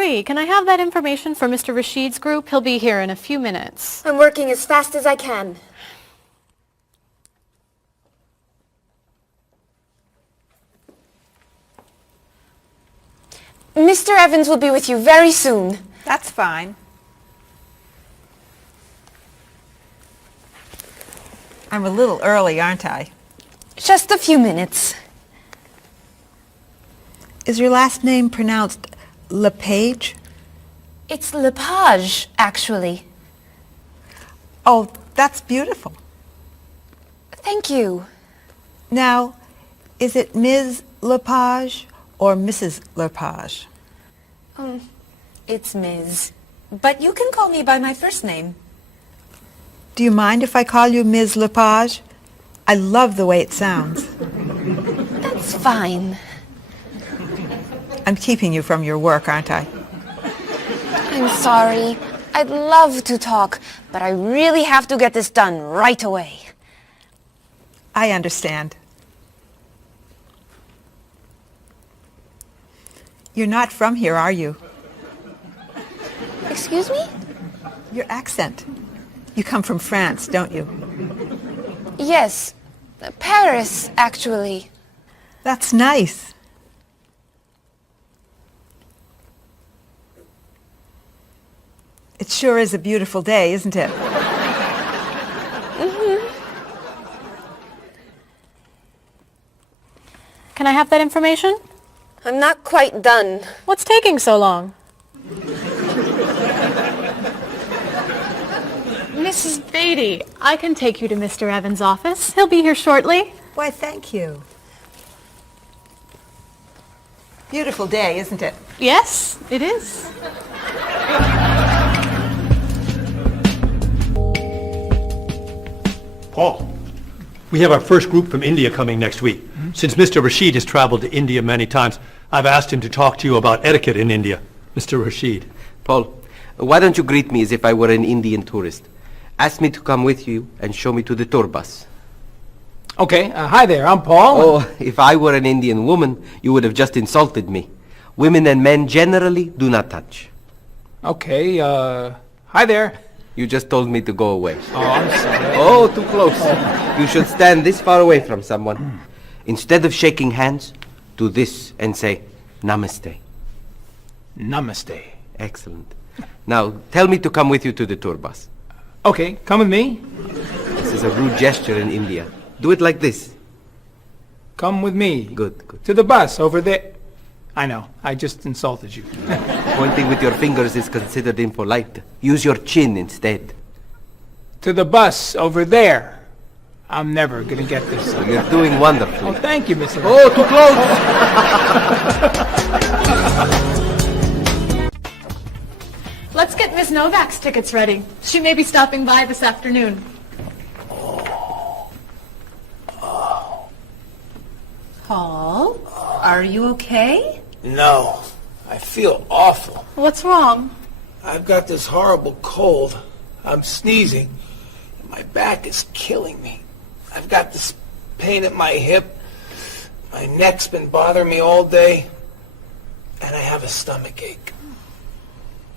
Marie, can I have that information for Mr. Rashid's group? He'll be here in a few minutes. I'm working as fast as I can. Mr. Evans will be with you very soon. That's fine. I'm a little early, aren't I? Just a few minutes. Is your last name pronounced LePage? It's Lepage, actually. Oh, that's beautiful. Thank you. Now, is it Ms. Lepage or Mrs. Lepage? It's Ms. But you can call me by my first name. Do you mind if I call you Ms. Lepage? I love the way it sounds. That's fine. I'm keeping you from your work, aren't I? I'm sorry. I'd love to talk, but I really have to get this done right away. I understand. You're not from here, are you? Excuse me? Your accent. You come from France, don't you? Yes. Paris, actually. That's nice. It sure is a beautiful day, isn't it? Can I have that information? I'm not quite done. What's taking so long? Mrs. Beatty, I can take you to Mr. Evans' office. He'll be here shortly. Why, thank you. Beautiful day, isn't it? Yes, it is. Paul, we have our first group from India coming next week. Since Mr. Rashid has traveled to India many times, I've asked him to talk to you about etiquette in India. Mr. Rashid. Paul, why don't you greet me as if I were an Indian tourist? Ask me to come with you and show me to the tour bus. Okay, hi there, I'm Paul. Oh, if I were an Indian woman, you would have just insulted me. Women and men generally do not touch. Okay, hi there. You just told me to go away. Oh, I'm sorry. Oh, too close. You should stand this far away from someone. Instead of shaking hands, do this and say, Namaste. Namaste. Excellent. Now, tell me to come with you to the tour bus. Okay, come with me. This is a rude gesture in India. Do it like this. Come with me. Good, good. To the bus over there. I know, I just insulted you. Pointing with your fingers is considered impolite. Use your chin instead. To the bus over there. I'm never gonna get this. You're doing wonderfully. Oh, thank you, Mr. Oh, too close! Let's get Miss Novak's tickets ready. She may be stopping by this afternoon. Paul, are you okay? No, I feel awful. What's wrong? I've got this horrible cold. I'm sneezing. And my back is killing me. I've got this pain at my hip. My neck's been bothering me all day. And I have a stomach ache.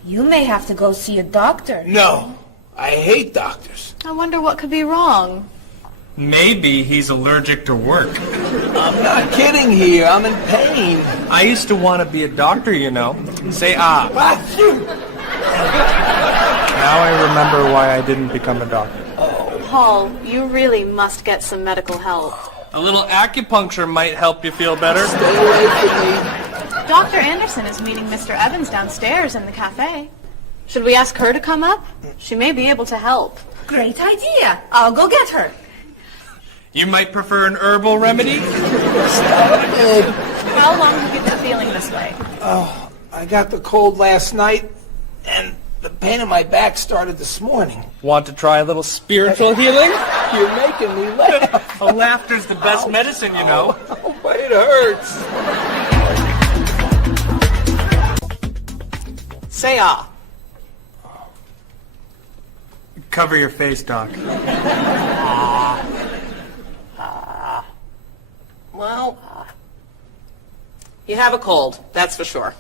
You may have to go see a doctor. No, I hate doctors. I wonder what could be wrong. Maybe he's allergic to work. I'm not kidding here. I'm in pain. I used to want to be a doctor, you know. Say ah. Now I remember why I didn't become a doctor. Paul, you really must get some medical help. A little acupuncture might help you feel better. Stay away from me. Dr. Anderson is meeting Mr. Evans downstairs in the cafe. Should we ask her to come up? She may be able to help. Great idea. I'll go get her. You might prefer an herbal remedy? How long have you been feeling this way? Oh, I got the cold last night, and the pain in my back started this morning. Want to try a little spiritual healing? You're making me laugh. Oh, laughter's the best medicine, you know. Oh, but it hurts. Say ah. Cover your face, Doc. Well, you have a cold, that's for sure.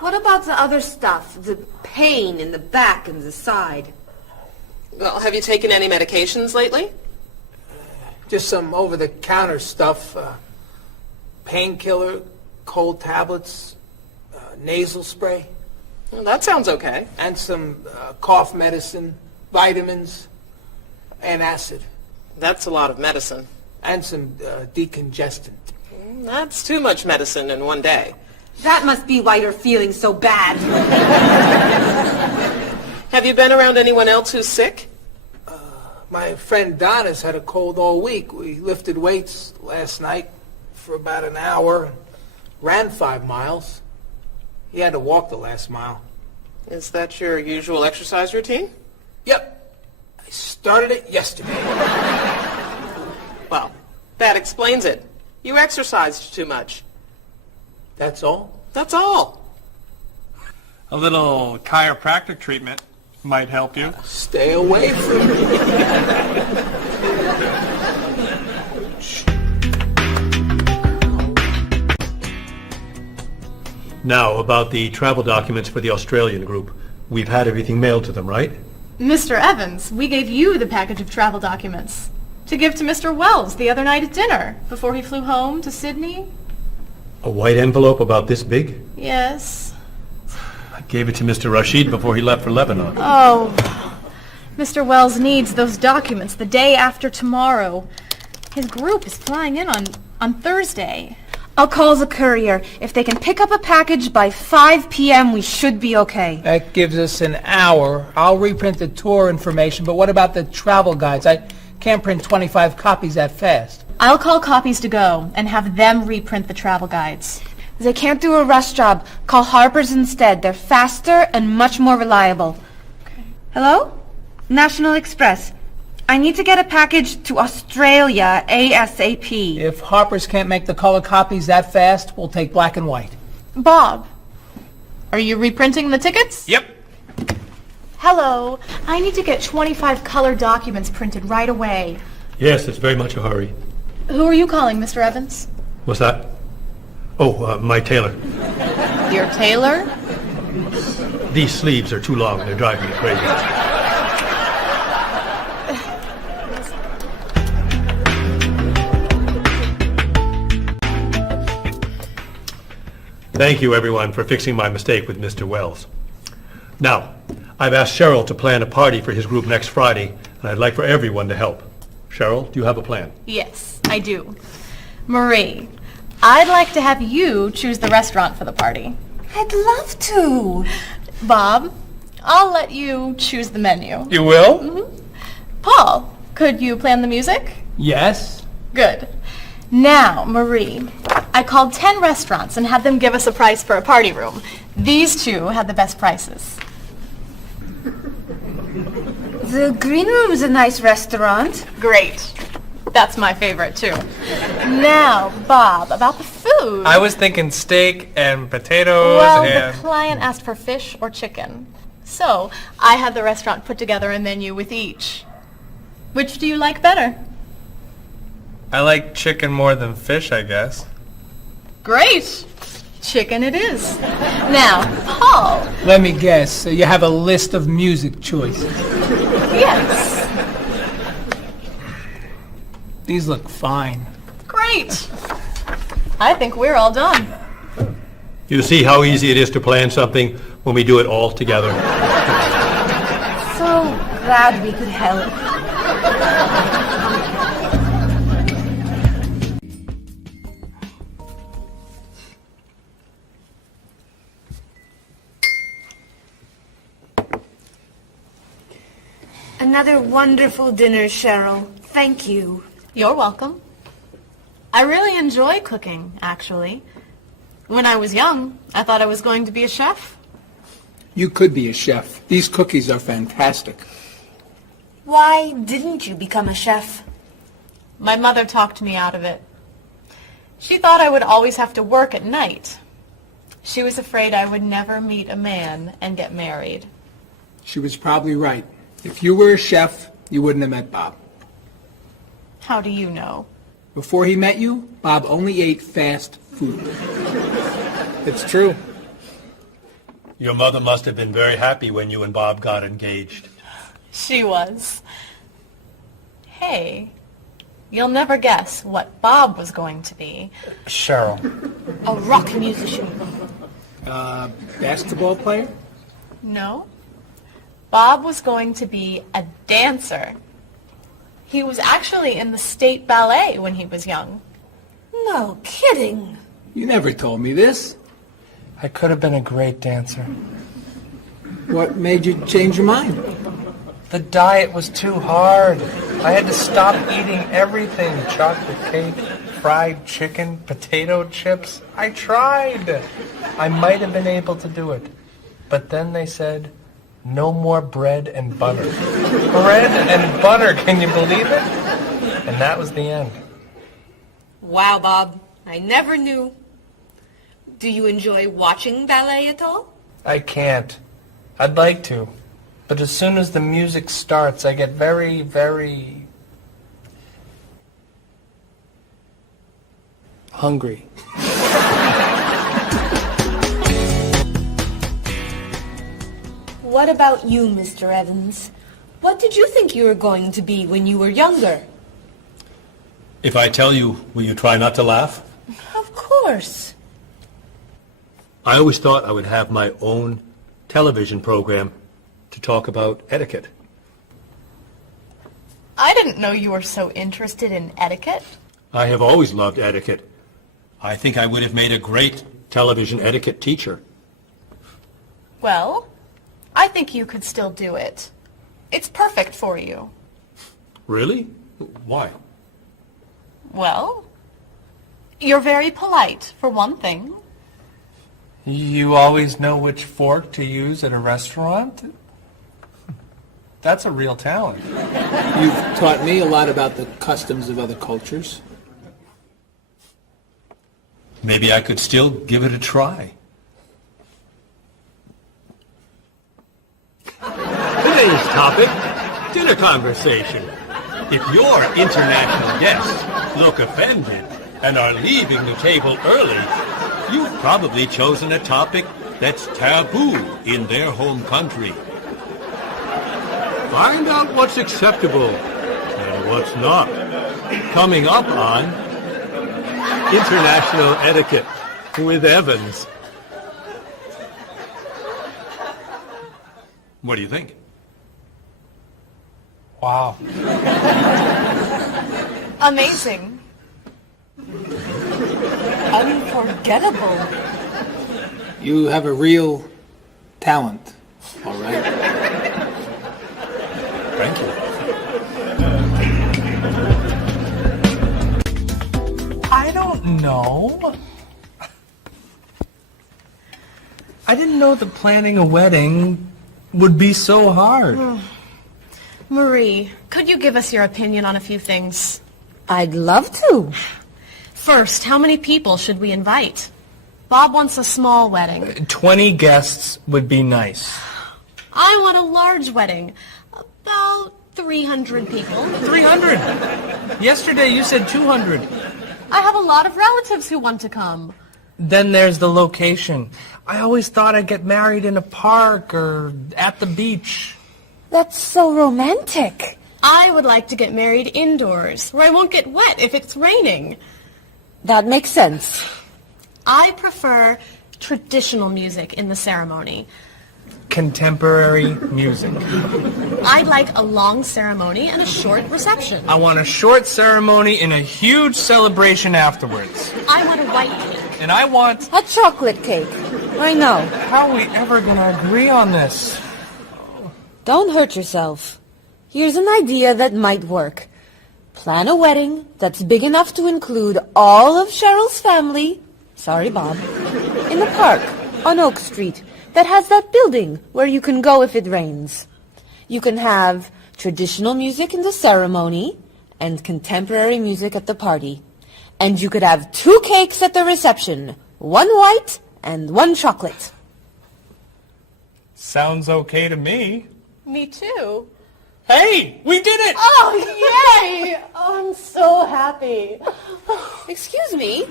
What about the other stuff? The pain in the back and the side? Well, have you taken any medications lately? Just some over-the-counter stuff. Painkiller, cold tablets, nasal spray. Well, that sounds okay. And some cough medicine, vitamins, and acid. That's a lot of medicine. And some decongestant. That's too much medicine in one day. That must be why you're feeling so bad. Have you been around anyone else who's sick? My friend Donna's had a cold all week. We lifted weights last night for about an hour, ran 5 miles. He had to walk the last mile. Is that your usual exercise routine? Yep. I started it yesterday. Well, that explains it. You exercised too much. That's all? That's all. A little chiropractic treatment might help you. Stay away from me. Now, about the travel documents for the Australian group. We've had everything mailed to them, right? Mr. Evans, we gave you the package of travel documents to give to Mr. Wells the other night at dinner before he flew home to Sydney. A white envelope about this big? Yes. I gave it to Mr. Rashid before he left for Lebanon. Oh, Mr. Wells needs those documents the day after tomorrow. His group is flying in on Thursday. I'll call the courier. If they can pick up a package by 5 p.m., we should be okay. That gives us an hour. I'll reprint the tour information, but what about the travel guides? I can't print 25 copies that fast. I'll call Copies to Go and have them reprint the travel guides. They can't do a rush job. Call Harper's instead. They're faster and much more reliable. Okay. Hello? National Express. I need to get a package to Australia ASAP. If Harper's can't make the color copies that fast, we'll take black and white. Bob, are you reprinting the tickets? Yep. Hello. I need to get 25 color documents printed right away. Yes, it's very much a hurry. Who are you calling, Mr. Evans? What's that? Oh, my tailor. Your tailor? These sleeves are too long. They're driving me crazy. Thank you, everyone, for fixing my mistake with Mr. Wells. Now, I've asked Cheryl to plan a party for his group next Friday, and I'd like for everyone to help. Cheryl, do you have a plan? Yes, I do. Marie, I'd like to have you choose the restaurant for the party. I'd love to. Bob, I'll let you choose the menu. You will? Mm-hmm. Paul, could you plan the music? Yes. Good. Now, Marie, I called 10 restaurants and had them give us a price for a party room. These two had the best prices. The Green Room's a nice restaurant. Great. That's my favorite, too. Now, Bob, about the food. I was thinking steak and potatoes Well, and... the client asked for fish or chicken. So, I had the restaurant put together a menu with each. Which do you like better? I like chicken more than fish, I guess. Great. Chicken it is. Now, Paul. Let me guess. So you have a list of music choices. Yes. These look fine. Great. I think we're all done. You see how easy it is to plan something when we do it all together. So glad we could help. Another wonderful dinner, Cheryl. Thank you. You're welcome. I really enjoy cooking, actually. When I was young, I thought I was going to be a chef. You could be a chef. These cookies are fantastic. Why didn't you become a chef? My mother talked me out of it. She thought I would always have to work at night. She was afraid I would never meet a man and get married. She was probably right. If you were a chef, you wouldn't have met Bob. How do you know? Before he met you, Bob only ate fast food. It's true. Your mother must have been very happy when you and Bob got engaged. She was. Hey, you'll never guess what Bob was going to be. Cheryl. A rock musician. Basketball player? No. Bob was going to be a dancer. He was actually in the state ballet when he was young. No kidding. You never told me this. I could have been a great dancer. What made you change your mind? The diet was too hard. I had to stop eating everything. Chocolate cake, fried chicken, potato chips. I tried. I might have been able to do it. But then they said, no more bread and butter. Bread and butter, can you believe it? And that was the end. Wow, Bob. I never knew. Do you enjoy watching ballet at all? I can't. I'd like to. But as soon as the music starts, I get very, very hungry. What about you, Mr. Evans? What did you think you were going to be when you were younger? If I tell you, will you try not to laugh? Of course. I always thought I would have my own television program to talk about etiquette. I didn't know you were so interested in etiquette. I have always loved etiquette. I think I would have made a great television etiquette teacher. Well, I think you could still do it. It's perfect for you. Really? Why? Well, you're very polite, for one thing. You always know which fork to use at a restaurant? That's a real talent. You've taught me a lot about the customs of other cultures. Maybe I could still give it a try. Today's topic, dinner conversation. If your international guests look offended and are leaving the table early, you've probably chosen a topic that's taboo in their home country. Find out what's acceptable and what's not. Coming up on International Etiquette with Evans. What do you think? Wow. Amazing. Unforgettable. You have a real talent, all right? Thank you. I don't know. I didn't know that planning a wedding would be so hard. Marie, could you give us your opinion on a few things? I'd love to. First, how many people should we invite? Bob wants a small wedding. 20 guests would be nice. I want a large wedding. About 300 people. 300? Yesterday you said 200. I have a lot of relatives who want to come. Then there's the location. I always thought I'd get married in a park or at the beach. That's so romantic. I would like to get married indoors, where I won't get wet if it's raining. That makes sense. I prefer traditional music in the ceremony. Contemporary music. I'd like a long ceremony and a short reception. I want a short ceremony and a huge celebration afterwards. I want a white cake. And I want... A chocolate cake. I know. How are we ever going to agree on this? Don't hurt yourself. Here's an idea that might work. Plan a wedding that's big enough to include all of Cheryl's family, sorry Bob, in the park on Oak Street that has that building where you can go if it rains. You can have traditional music in the ceremony and contemporary music at the party. And you could have 2 cakes at the reception, 1 white and 1 chocolate. Sounds okay to me. Me too. Hey, we did it! Oh, yay! I'm so happy. Excuse me?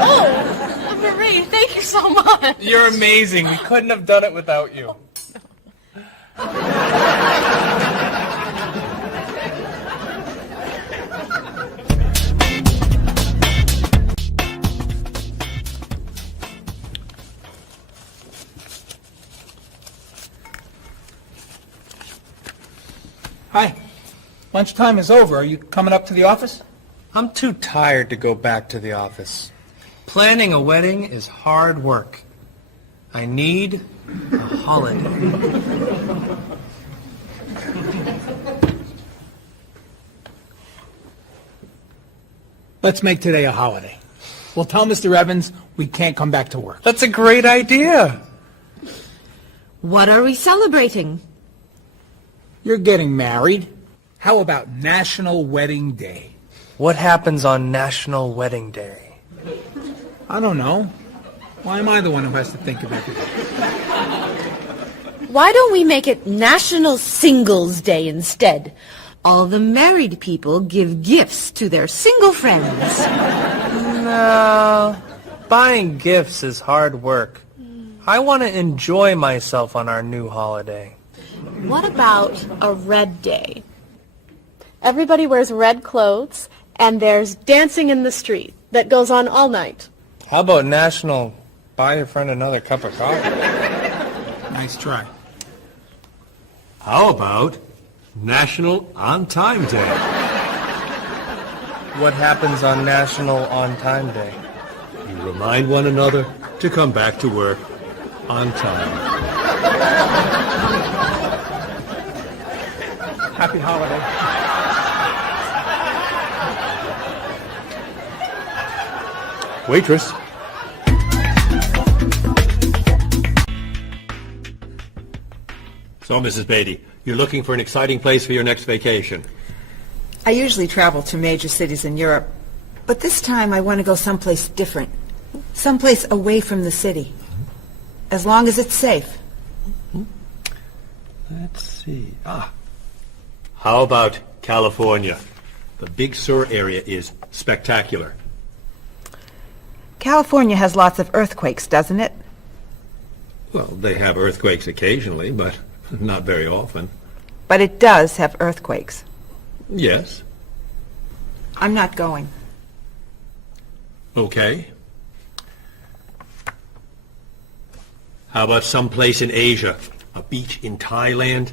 Oh, Marie, thank you so much. You're amazing. We couldn't have done it without you. Hi. Lunchtime is over. Are you coming up to the office? I'm too tired to go back to the office. Planning a wedding is hard work. I need a holiday. Let's make today a holiday. We'll tell Mr. Evans we can't come back to work. That's a great idea. What are we celebrating? You're getting married. How about National Wedding Day? What happens on National Wedding Day? I don't know. Why am I the one who has to think of everything? Why don't we make it National Singles Day instead? All the married people give gifts to their single friends. No, buying gifts is hard work. I want to enjoy myself on our new holiday. What about a red day? Everybody wears red clothes, and there's dancing in the street that goes on all night. How about National Buy Your Friend Another Cup of Coffee? Nice try. How about National On Time Day? What happens on National On Time Day? You remind one another to come back to work on time. Happy holiday. Waitress. So, Mrs. Beatty, you're looking for an exciting place for your next vacation. I usually travel to major cities in Europe, but this time I want to go someplace different. Someplace away from the city. As long as it's safe. Let's see. How about California? The Big Sur area is spectacular. California has lots of earthquakes, doesn't it? Well, they have earthquakes occasionally, but not very often. But it does have earthquakes. Yes. I'm not going. Okay. How about someplace in Asia? A beach in Thailand?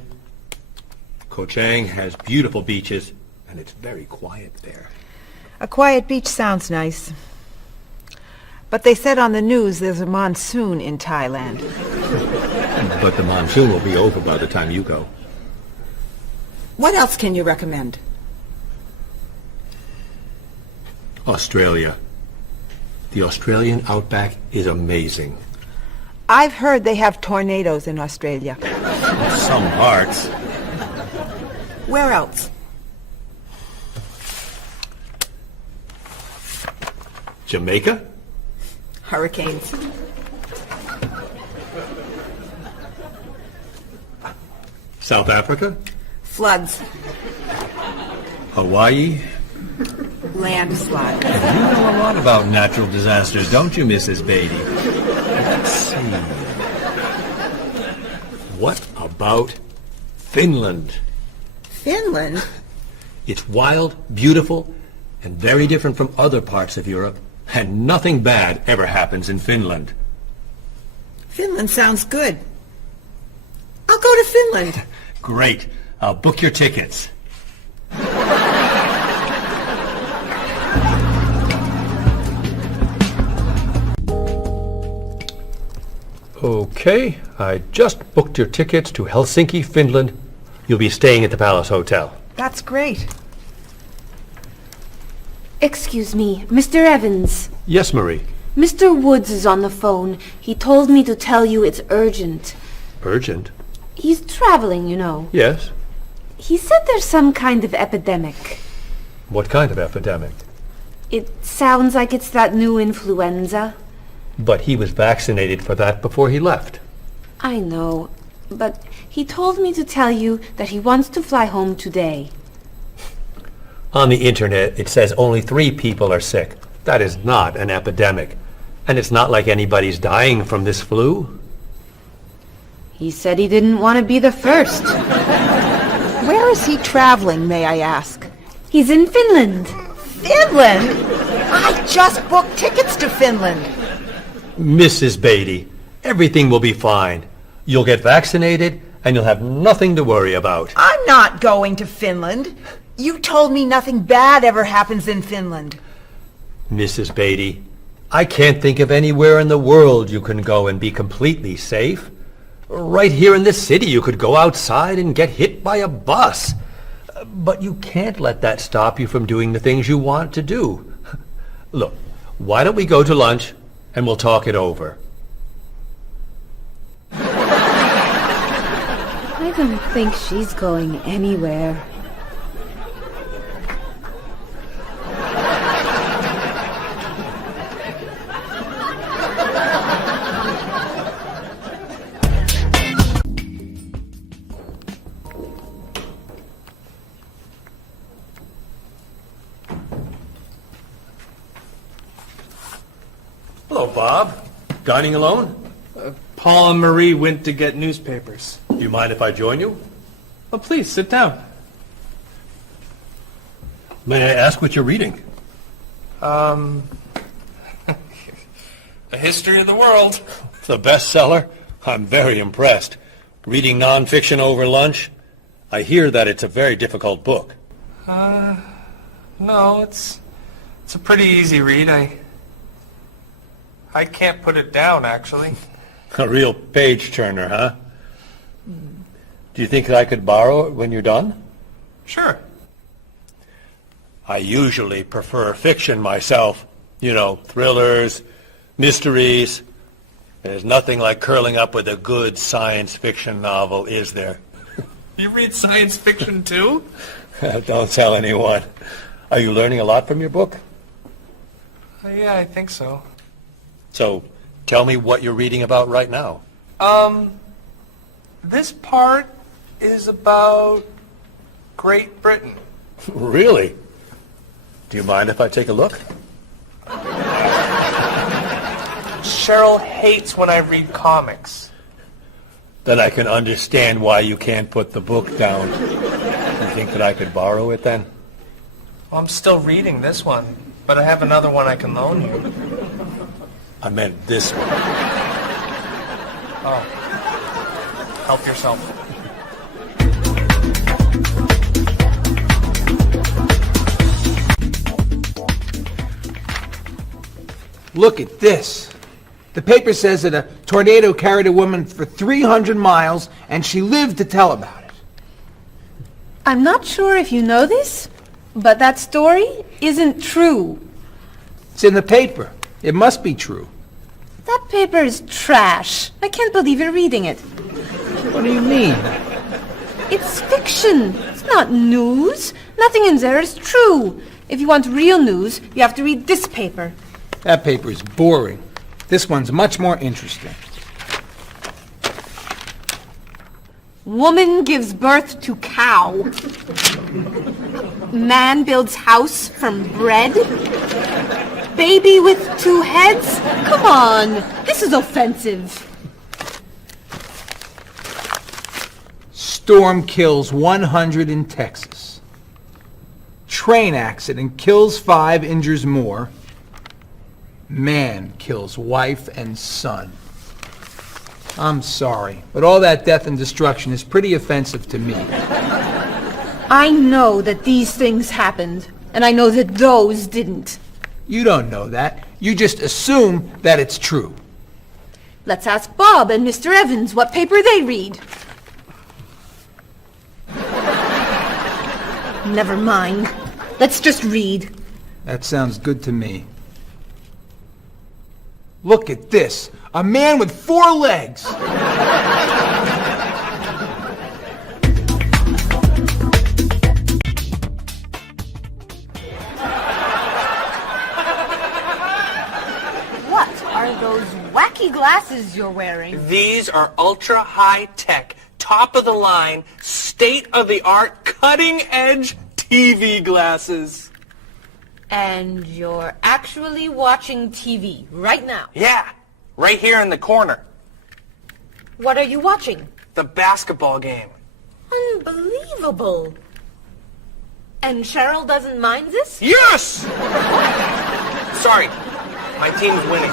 Koh Chang has beautiful beaches, and it's very quiet there. A quiet beach sounds nice. But they said on the news there's a monsoon in Thailand. But the monsoon will be over by the time you go. What else can you recommend? Australia. The Australian outback is amazing. I've heard they have tornadoes in Australia. Some parts. Where else? Jamaica? Hurricanes. South Africa? Floods. Hawaii? Landslides. You know a lot about natural disasters, don't you, Mrs. Beatty? Let's see. What about Finland? Finland? It's wild, beautiful, and very different from other parts of Europe, and nothing bad ever happens in Finland. Finland sounds good. I'll go to Finland. Great. I'll book your tickets. Okay, I just booked your tickets to Helsinki, Finland. You'll be staying at the Palace Hotel. That's great. Excuse me, Mr. Evans. Yes, Marie. Mr. Woods is on the phone. He told me to tell you it's urgent. Urgent? He's traveling, you know. Yes. He said there's some kind of epidemic. What kind of epidemic? It sounds like it's that new influenza. But he was vaccinated for that before he left. I know, but he told me to tell you that he wants to fly home today. On the internet, it says only 3 people are sick. That is not an epidemic. And it's not like anybody's dying from this flu. He said he didn't want to be the first. Where is he traveling, may I ask? He's in Finland. Finland? I just booked tickets to Finland. Mrs. Beatty, everything will be fine. You'll get vaccinated, and you'll have nothing to worry about. I'm not going to Finland. You told me nothing bad ever happens in Finland. Mrs. Beatty, I can't think of anywhere in the world you can go and be completely safe. Right here in this city, you could go outside and get hit by a bus. But you can't let that stop you from doing the things you want to do. Look, why don't we go to lunch and we'll talk it over? I don't think she's going anywhere. Hello, Bob. Dining alone? Paul and Marie went to get newspapers. Do you mind if I join you? Oh, please, sit down. May I ask what you're reading? A History of the World. It's a bestseller? I'm very impressed. Reading nonfiction over lunch? I hear that it's a very difficult book. No, it's a pretty easy read. I can't put it down, actually. A real page-turner, huh? Do you think I could borrow it when you're done? Sure. I usually prefer fiction myself. You know, thrillers, mysteries. There's nothing like curling up with a good science fiction novel, is there? You read science fiction, too? Don't tell anyone. Are you learning a lot from your book? Yeah, I think so. So, tell me what you're reading about right now. This part is about Great Britain. Really? Do you mind if I take a look? Cheryl hates when I read comics. Then I can understand why you can't put the book down. You think that I could borrow it then? Well, I'm still reading this one, but I have another one I can loan you. I meant this one. Oh. Help yourself. Look at this. The paper says that a tornado carried a woman for 300 miles, and she lived to tell about it. I'm not sure if you know this, but that story isn't true. It's in the paper. It must be true. That paper is trash. I can't believe you're reading it. What do you mean? It's fiction. It's not news. Nothing in there is true. If you want real news, you have to read this paper. That paper is boring. This one's much more interesting. Woman gives birth to cow. Man builds house from bread. Baby with 2 heads? Come on, this is offensive. Storm kills 100 in Texas. Train accident kills 5, injures more. Man kills wife and son. I'm sorry, but all that death and destruction is pretty offensive to me. I know that these things happened, and I know that those didn't. You don't know that. You just assume that it's true. Let's ask Bob and Mr. Evans what paper they read. Never mind. Let's just read. That sounds good to me. Look at this. A man with 4 legs. What are those wacky glasses you're wearing? These are ultra high tech, top of the line, state of the art, cutting edge TV glasses. And you're actually watching TV right now. Yeah, right here in the corner. What are you watching? The basketball game. Unbelievable. And Cheryl doesn't mind this? Yes! Sorry, my team's winning.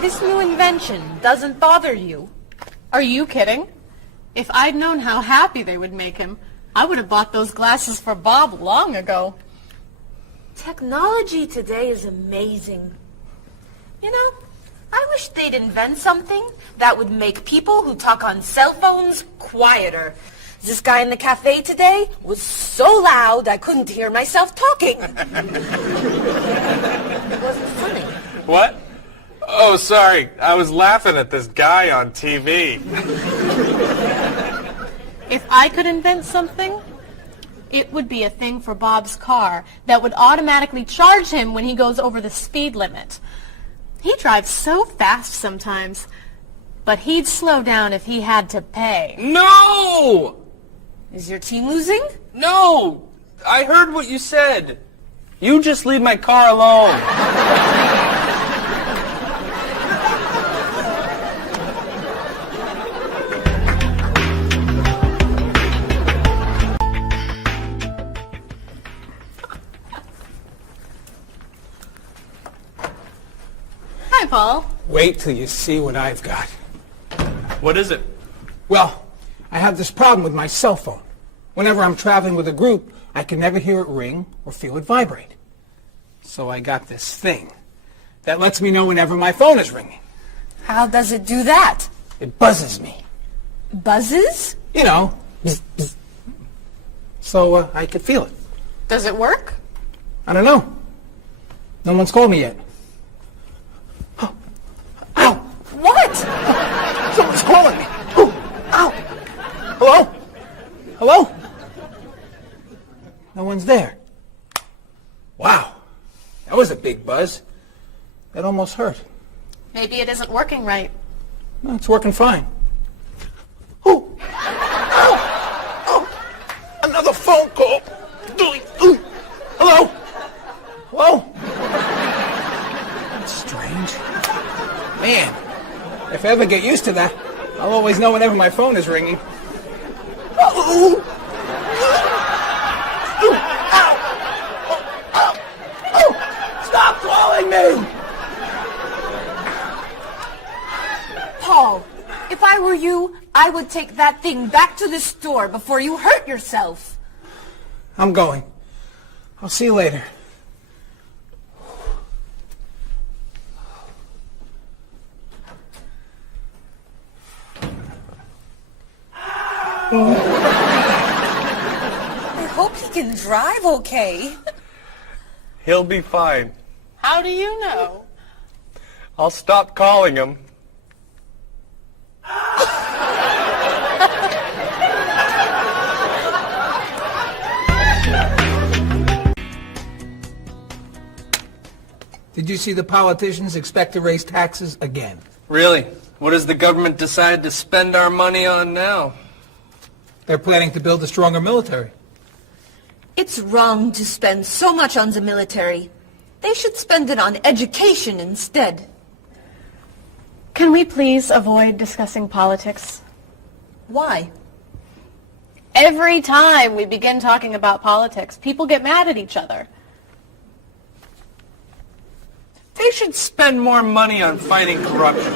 This new invention doesn't bother you. Are you kidding? If I'd known how happy they would make him, I would have bought those glasses for Bob long ago. Technology today is amazing. You know, I wish they'd invent something that would make people who talk on cell phones quieter. This guy in the cafe today was so loud I couldn't hear myself talking. It wasn't funny. What? Oh, sorry. I was laughing at this guy on TV. If I could invent something, it would be a thing for Bob's car that would automatically charge him when he goes over the speed limit. He drives so fast sometimes, but he'd slow down if he had to pay. No! Is your team losing? No! I heard what you said. You just leave my car alone. Hi, Paul. Wait till you see what I've got. What is it? Well, I have this problem with my cell phone. Whenever I'm traveling with a group, I can never hear it ring or feel it vibrate. So I got this thing that lets me know whenever my phone is ringing. How does it do that? It buzzes me. Buzzes? You know, bzz, bzz. So I could feel it. Does it work? I don't know. No one's called me yet. Ow! What? Someone's calling me. Ooh, ow! Hello? Hello? No one's there. Wow. That was a big buzz. That almost hurt. Maybe it isn't working right. No, it's working fine. Ooh! Ow! Oh! Another phone call. Ooh. Hello? Hello? That's strange. Man, if I ever get used to that, I'll always know whenever my phone is ringing. Oh! Stop calling me! Paul, if I were you, I would take that thing back to the store before you hurt yourself. I'm going. I'll see you later. I hope he can drive okay. He'll be fine. How do you know? I'll stop calling him. Did you see the politicians expect to raise taxes again? Really? What does the government decide to spend our money on now? They're planning to build a stronger military. It's wrong to spend so much on the military. They should spend it on education instead. Can we please avoid discussing politics? Why? Every time we begin talking about politics, people get mad at each other. They should spend more money on fighting corruption.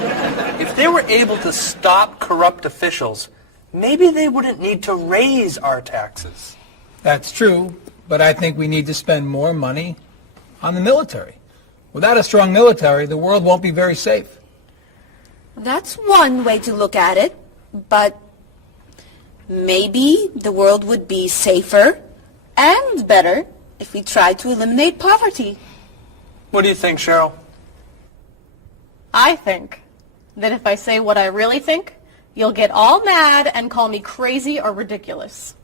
If they were able to stop corrupt officials, maybe they wouldn't need to raise our taxes. That's true, but I think we need to spend more money on the military. Without a strong military, the world won't be very safe. That's one way to look at it, but maybe the world would be safer and better if we tried to eliminate poverty. What do you think, Cheryl? I think that if I say what I really think, you'll get all mad and call me crazy or ridiculous.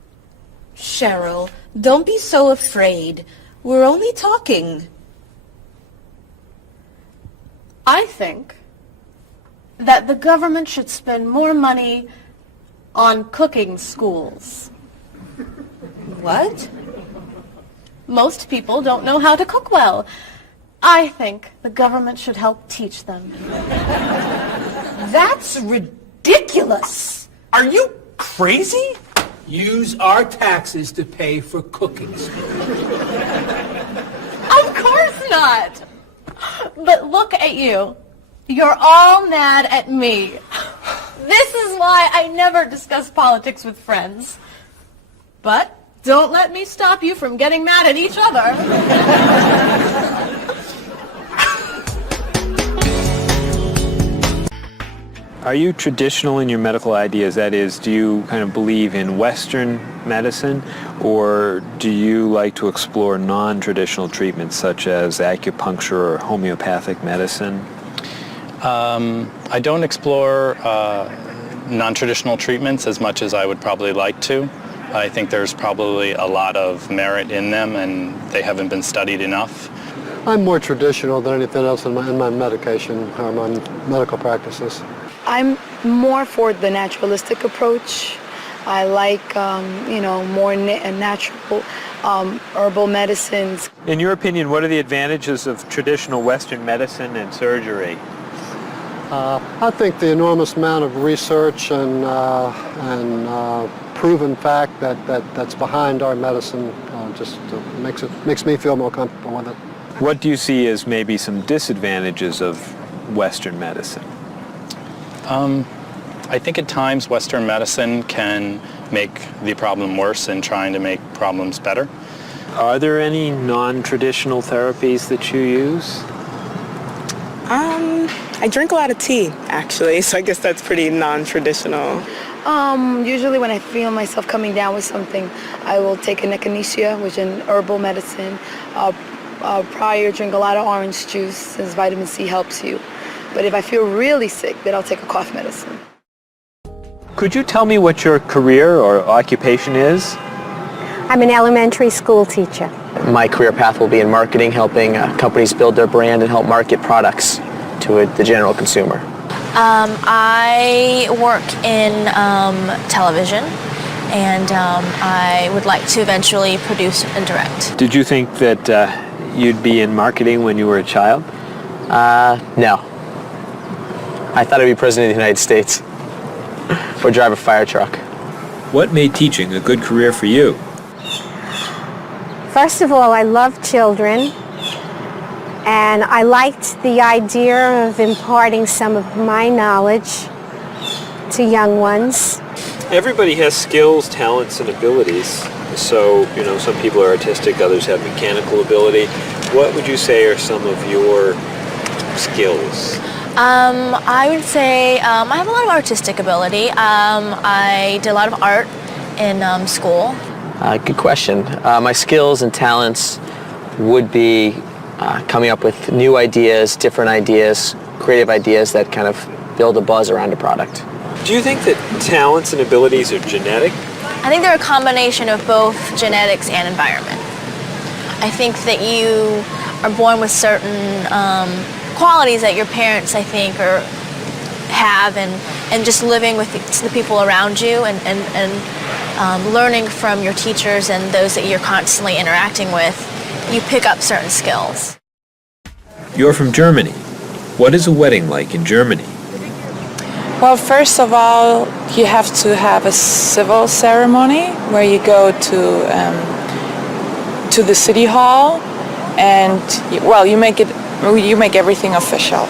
Cheryl, don't be so afraid. We're only talking. I think that the government should spend more money on cooking schools. What? Most people don't know how to cook well. I think the government should help teach them. That's ridiculous. Are you crazy? Use our taxes to pay for cooking school. Of course not. But look at you. You're all mad at me. This is why I never discuss politics with friends. But don't let me stop you from getting mad at each other. Are you traditional in your medical ideas? That is, do you kind of believe in Western medicine, or do you like to explore non-traditional treatments such as acupuncture or homeopathic medicine? I don't explore non-traditional treatments as much as I would probably like to. I think there's probably a lot of merit in them, and they haven't been studied enough. I'm more traditional than anything else in my medication or my medical practices. I'm more for the naturalistic approach. I like, more natural herbal medicines. In your opinion, what are the advantages of traditional Western medicine and surgery? I think the enormous amount of research and proven fact that's behind our medicine just makes me feel more comfortable with it. What do you see as maybe some disadvantages of Western medicine? I think at times Western medicine can make the problem worse in trying to make problems better. Are there any non-traditional therapies that you use? I drink a lot of tea, actually, so I guess that's pretty non-traditional. Usually when I feel myself coming down with something, I will take an echinacea, which is an herbal medicine. Prior, drink a lot of orange juice, since vitamin C helps you. But if I feel really sick, then I'll take a cough medicine. Could you tell me what your career or occupation is? I'm an elementary school teacher. My career path will be in marketing, helping companies build their brand and help market products to the general consumer. I work in television, and I would like to eventually produce and direct. Did you think that you'd be in marketing when you were a child? No. I thought I'd be president of the United States or drive a fire truck. What made teaching a good career for you? First of all, I love children, and I liked the idea of imparting some of my knowledge to young ones. Everybody has skills, talents, and abilities. So, some people are artistic, others have mechanical ability. What would you say are some of your skills? I would say I have a lot of artistic ability. I did a lot of art in school. Good question. My skills and talents would be coming up with new ideas, different ideas, creative ideas that kind of build a buzz around a product. Do you think that talents and abilities are genetic? I think they're a combination of both genetics and environment. I think that you are born with certain qualities that your parents, I think, have, and just living with the people around you and learning from your teachers and those that you're constantly interacting with, you pick up certain skills. You're from Germany. What is a wedding like in Germany? Well, first of all, you have to have a civil ceremony where you go to the city hall, and you make everything official.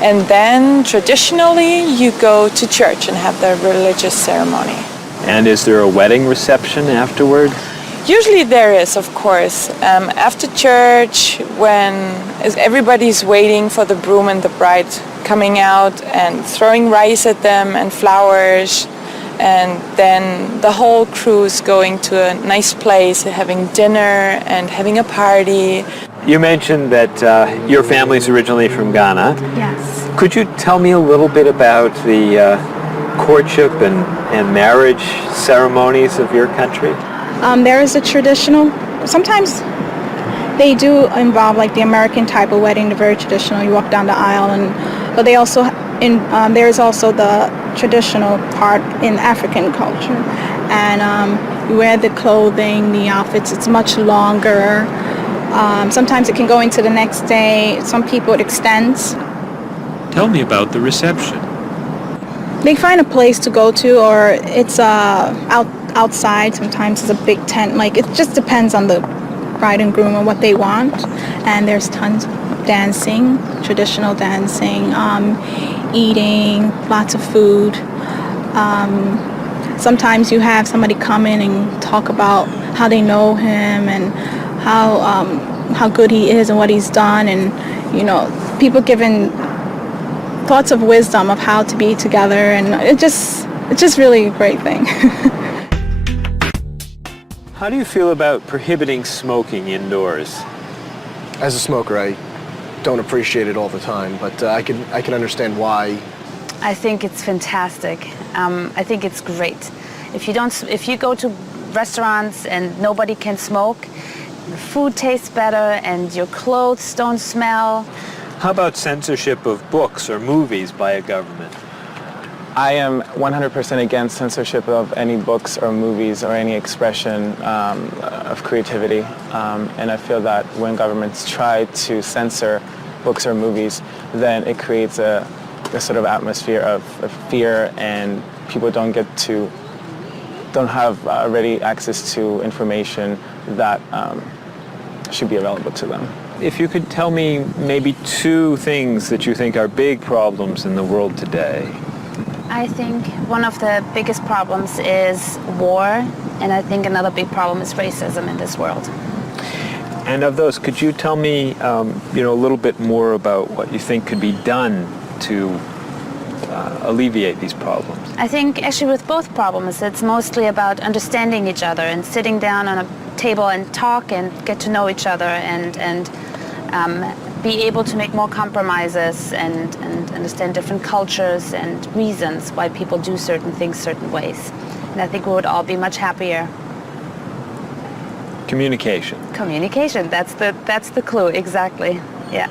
And then traditionally you go to church and have the religious ceremony. And is there a wedding reception afterward? Usually there is, of course. After church, when everybody's waiting for the groom and the bride coming out and throwing rice at them and flowers, and then the whole crew's going to a nice place, having dinner and having a party. You mentioned that your family's originally from Ghana. Yes. Could you tell me a little bit about the courtship and marriage ceremonies of your country? There is a traditional, sometimes they do involve like the American type of wedding, the very traditional, you walk down the aisle, but they also, there is also the traditional part in African culture. And you wear the clothing, the outfits, it's much longer. Sometimes it can go into the next day. Some people it extends. Tell me about the reception. They find a place to go to, or it's outside. Sometimes it's a big tent. Like, it just depends on the bride and groom and what they want. And there's tons of dancing, traditional dancing, eating, lots of food. Sometimes you have somebody come in and talk about how they know him and how good he is and what he's done, and people giving thoughts of wisdom of how to be together, and it's just really a great thing. How do you feel about prohibiting smoking indoors? As a smoker, I don't appreciate it all the time, but I can understand why. I think it's fantastic. I think it's great. If you go to restaurants and nobody can smoke, the food tastes better and your clothes don't smell. How about censorship of books or movies by a government? I am 100% against censorship of any books or movies or any expression of creativity. And I feel that when governments try to censor books or movies, then it creates a sort of atmosphere of fear, and people don't have ready access to information that should be available to them. If you could tell me maybe 2 things that you think are big problems in the world today. I think one of the biggest problems is war, and I think another big problem is racism in this world. And of those, could you tell me a little bit more about what you think could be done to alleviate these problems? I think actually with both problems, it's mostly about understanding each other and sitting down on a table and talk and get to know each other and be able to make more compromises and understand different cultures and reasons why people do certain things certain ways. And I think we would all be much happier. Communication. Communication, that's the clue, exactly. Yeah.